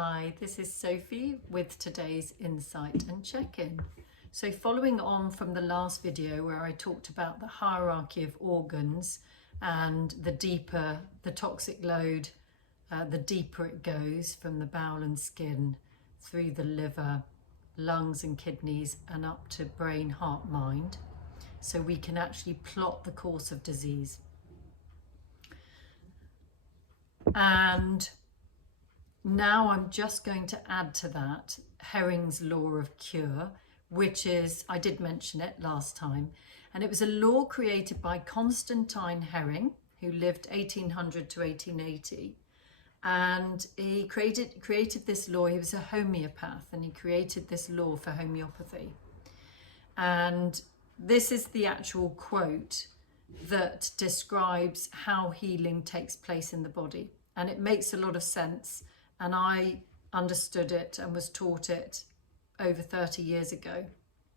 Hi, this is Sophie with today's Insight and Check-in. So following on from the last video where I talked about the hierarchy of organs and the deeper the toxic load, the deeper it goes from the bowel and skin through the liver, lungs and kidneys and up to brain, heart, mind. So we can actually plot the course of disease. And now I'm just going to add to that Herring's law of cure, which is, I did mention it last time, and it was a law created by Constantine Herring, who lived 1800 to 1880. And he created this law. He was a homeopath and he created this law for homeopathy. And this is the actual quote that describes how healing takes place in the body. And it makes a lot of sense. And I understood it and was taught it over 30 years ago.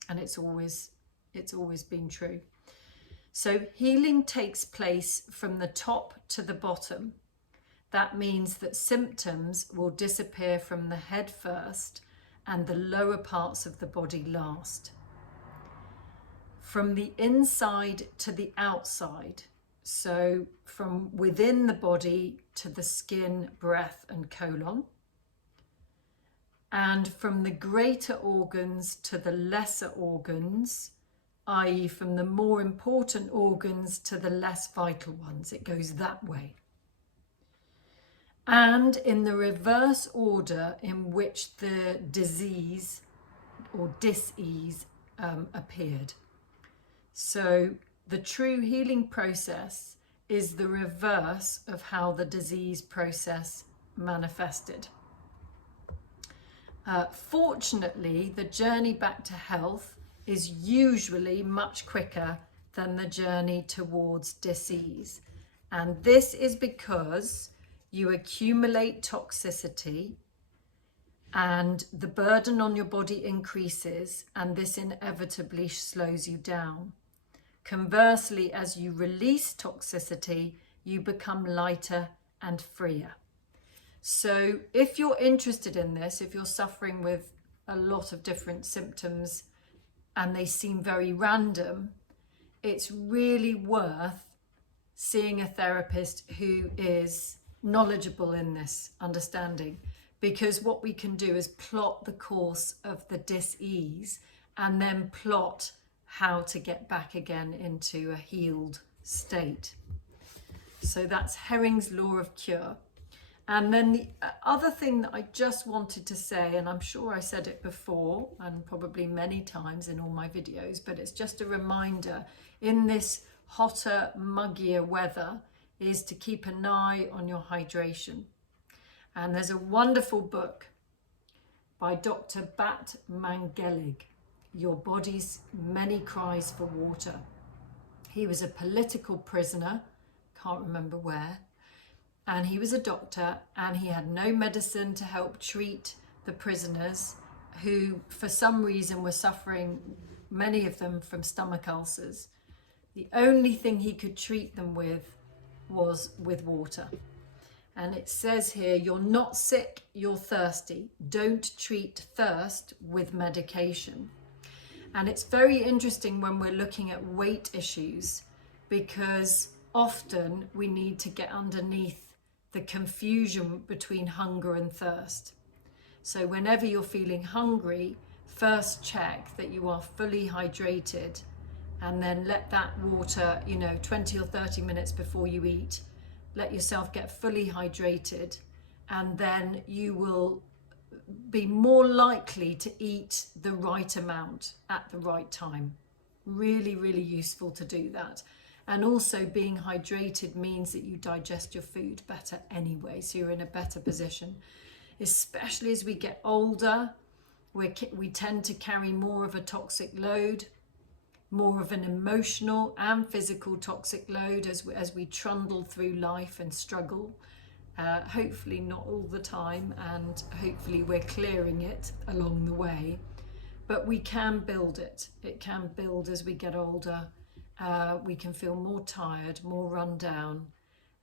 And it's always been true. So healing takes place from the top to the bottom. That means that symptoms will disappear from the head first and the lower parts of the body last. From the inside to the outside, so from within the body to the skin, breath and colon, and from the greater organs to the lesser organs, i.e. from the more important organs to the less vital ones. It goes that way. And in the reverse order in which the disease or dis-ease appeared. So the true healing process is the reverse of how the disease process manifested. Fortunately, the journey back to health is usually much quicker than the journey towards disease. And this is because you accumulate toxicity and the burden on your body increases, and this inevitably slows you down. Conversely, as you release toxicity, you become lighter and freer. So if you're interested in this, if you're suffering with a lot of different symptoms and they seem very random, it's really worth seeing a therapist who is knowledgeable in this understanding, because what we can do is plot the course of the dis-ease and then plot how to get back again into a healed state. So that's Herring's law of cure. And then the other thing that I just wanted to say, and I'm sure I said it before and probably many times in all my videos, but it's just a reminder in this hotter, muggier weather, is to keep an eye on your hydration. And there's a wonderful book by Dr. Bat Mangelig, Your Body's Many Cries for Water. He was a political prisoner, can't remember where, and he was a doctor, and he had no medicine to help treat the prisoners who for some reason were suffering, many of them from stomach ulcers. The only thing he could treat them with was with water. And it says here, you're not sick, you're thirsty. Don't treat thirst with medication. And it's very interesting when we're looking at weight issues, because often we need to get underneath the confusion between hunger and thirst. So whenever you're feeling hungry, first check that you are fully hydrated, and then let that water, 20 or 30 minutes before you eat, let yourself get fully hydrated, and then you will be more likely to eat the right amount at the right time. Really, really useful to do that. And also being hydrated means that you digest your food better anyway, so you're in a better position. Especially as we get older, we tend to carry more of a toxic load, more of an emotional and physical toxic load as we trundle through life and struggle. Hopefully not all the time, and hopefully we're clearing it along the way. But we can build it. It can build as we get older. We can feel more tired, more run down,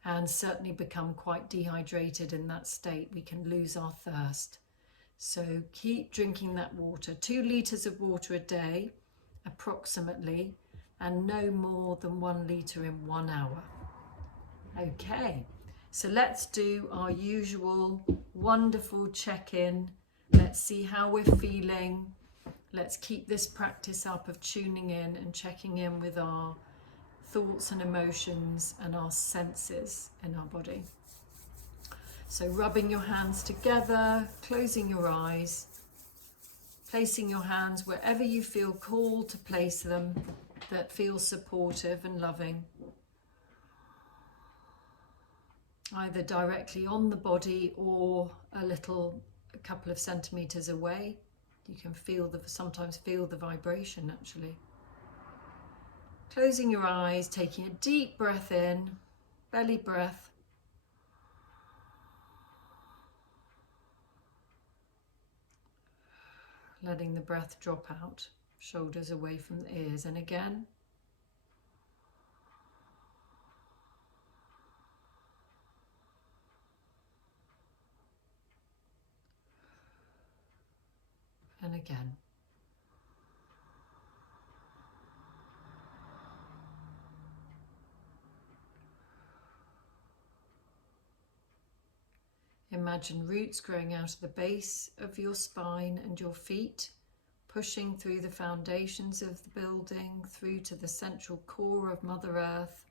and certainly become quite dehydrated in that state. We can lose our thirst. So keep drinking that water, 2 litres of water a day approximately, and no more than 1 litre in 1 hour. Okay, so let's do our usual wonderful check-in. Let's see how we're feeling. Let's keep this practice up of tuning in and checking in with our thoughts and emotions and our senses in our body. So rubbing your hands together, closing your eyes, placing your hands wherever you feel called to place them, that feels supportive and loving. Either directly on the body or a couple of centimeters away. You can sometimes feel the vibration actually. Closing your eyes, taking a deep breath in, belly breath. Letting the breath drop out, shoulders away from the ears, and again. And again. Imagine roots growing out of the base of your spine and your feet, pushing through the foundations of the building, through to the central core of Mother Earth.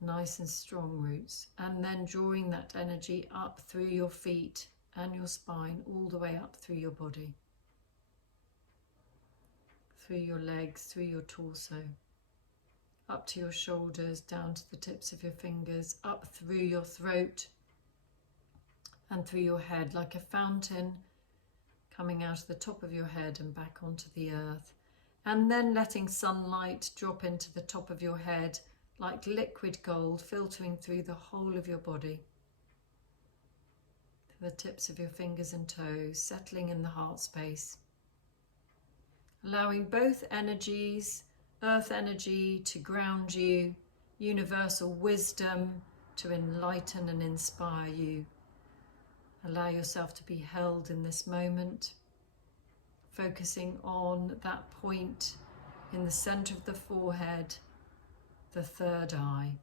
Nice and strong roots. And then drawing that energy up through your feet and your spine, all the way up through your body. Through your legs, through your torso. Up to your shoulders, down to the tips of your fingers, up through your throat and through your head, like a fountain coming out of the top of your head and back onto the earth. And then letting sunlight drop into the top of your head like liquid gold, filtering through the whole of your body. To the tips of your fingers and toes, settling in the heart space. Allowing both energies, earth energy to ground you, universal wisdom to enlighten and inspire you. Allow yourself to be held in this moment, focusing on that point in the center of the forehead, the third eye.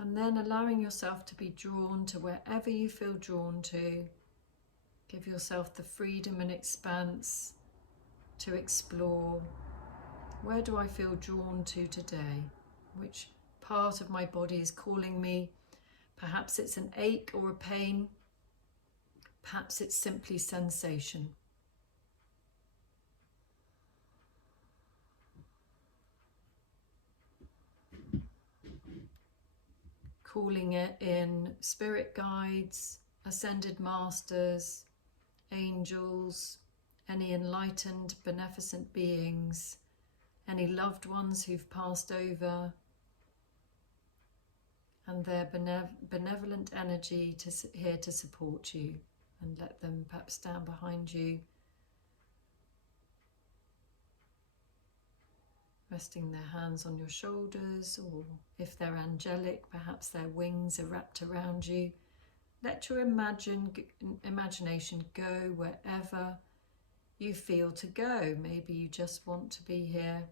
And then allowing yourself to be drawn to wherever you feel drawn to. Give yourself the freedom and expanse to explore. Where do I feel drawn to today? Which part of my body is calling me? Perhaps it's an ache or a pain. Perhaps it's simply sensation. Calling it in spirit guides, ascended masters, angels, any enlightened, beneficent beings, any loved ones who've passed over, and their benevolent energy here to support you, and let them perhaps stand behind you, resting their hands on your shoulders, or if they're angelic, perhaps their wings are wrapped around you. Let your imagination go wherever you feel to go. Maybe you just want to be here,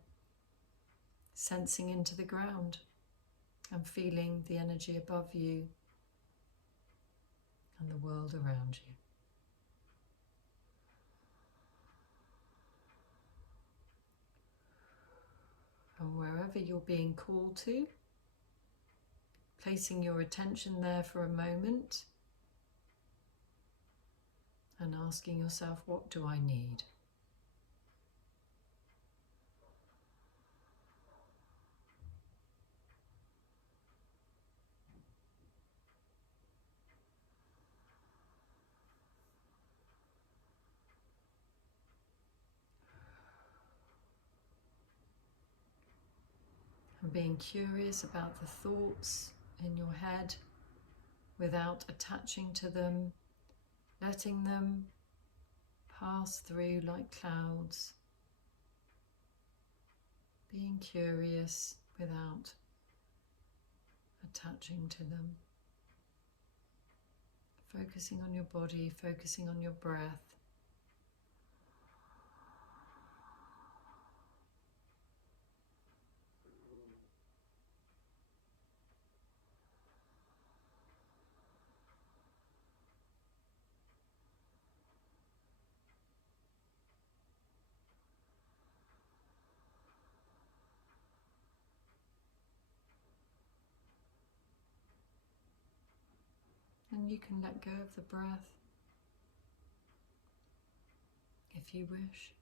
sensing into the ground and feeling the energy above you and the world around you. And wherever you're being called to, placing your attention there for a moment and asking yourself, what do I need? And being curious about the thoughts in your head without attaching to them, letting them pass through like clouds, being curious without attaching to them. Focusing on your body, focusing on your breath. And you can let go of the breath if you wish.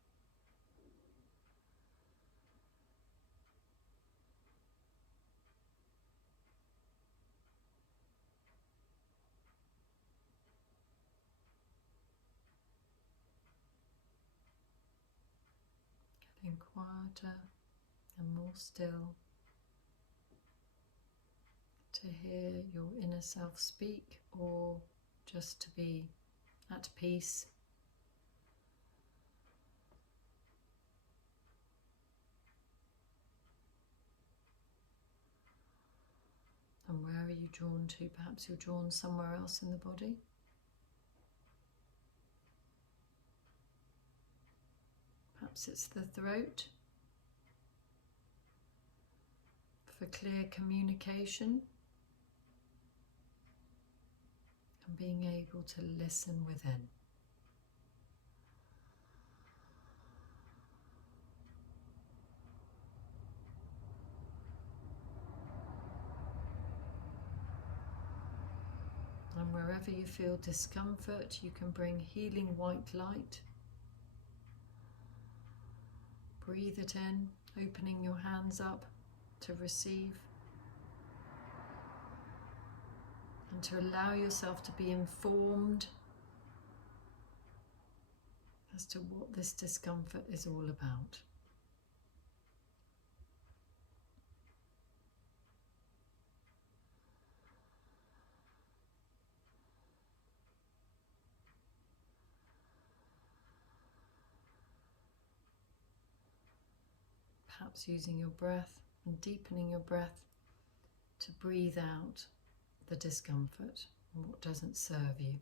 Getting quieter and more still to hear your inner self speak, or just to be at peace. And where are you drawn to? Perhaps you're drawn somewhere else in the body. Perhaps it's the throat for clear communication and being able to listen within. And wherever you feel discomfort, you can bring healing white light. Breathe it in, opening your hands up to receive. And to allow yourself to be informed as to what this discomfort is all about. Perhaps using your breath and deepening your breath to breathe out the discomfort and what doesn't serve you.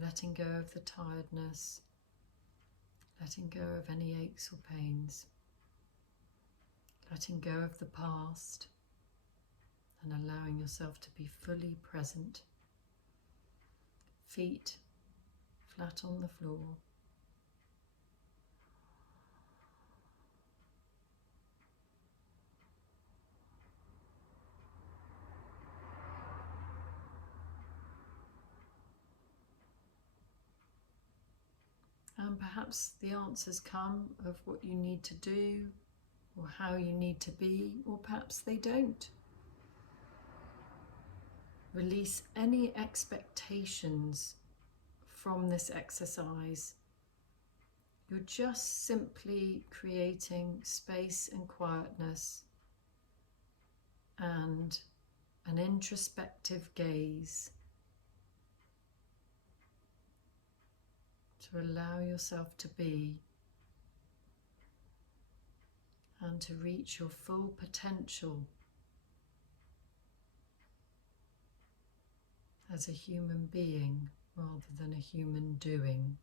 Letting go of the tiredness, letting go of any aches or pains, letting go of the past, and allowing yourself to be fully present. Feet flat on the floor. And perhaps the answers come of what you need to do or how you need to be, or perhaps they don't. Release any expectations from this exercise. You're just simply creating space and quietness and an introspective gaze to allow yourself to be and to reach your full potential as a human being rather than a human doing.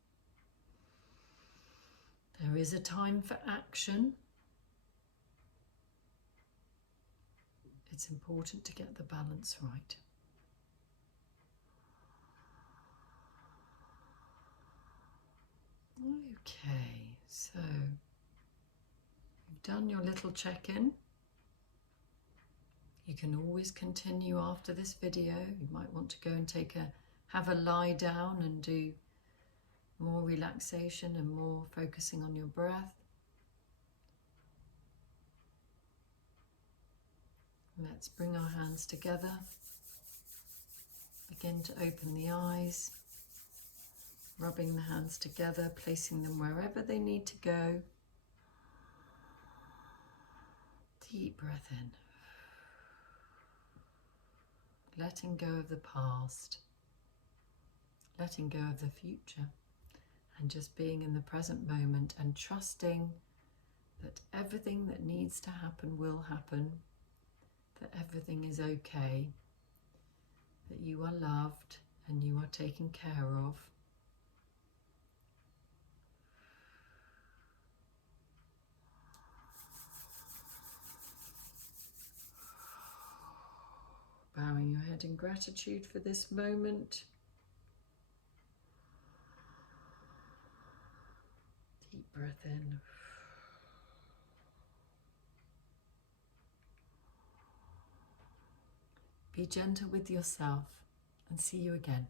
There is a time for action. It's important to get the balance right. Okay, so you've done your little check-in. You can always continue after this video. You might want to go and have a lie down and do more relaxation and more focusing on your breath. Let's bring our hands together. Begin to open the eyes, rubbing the hands together, placing them wherever they need to go. Deep breath in. letting go of the past, letting go of the future, and just being in the present moment and trusting that everything that needs to happen will happen, that everything is okay, that you are loved and you are taken care of. Bowing your head in gratitude for this moment. Deep breath in. Be gentle with yourself and see you again.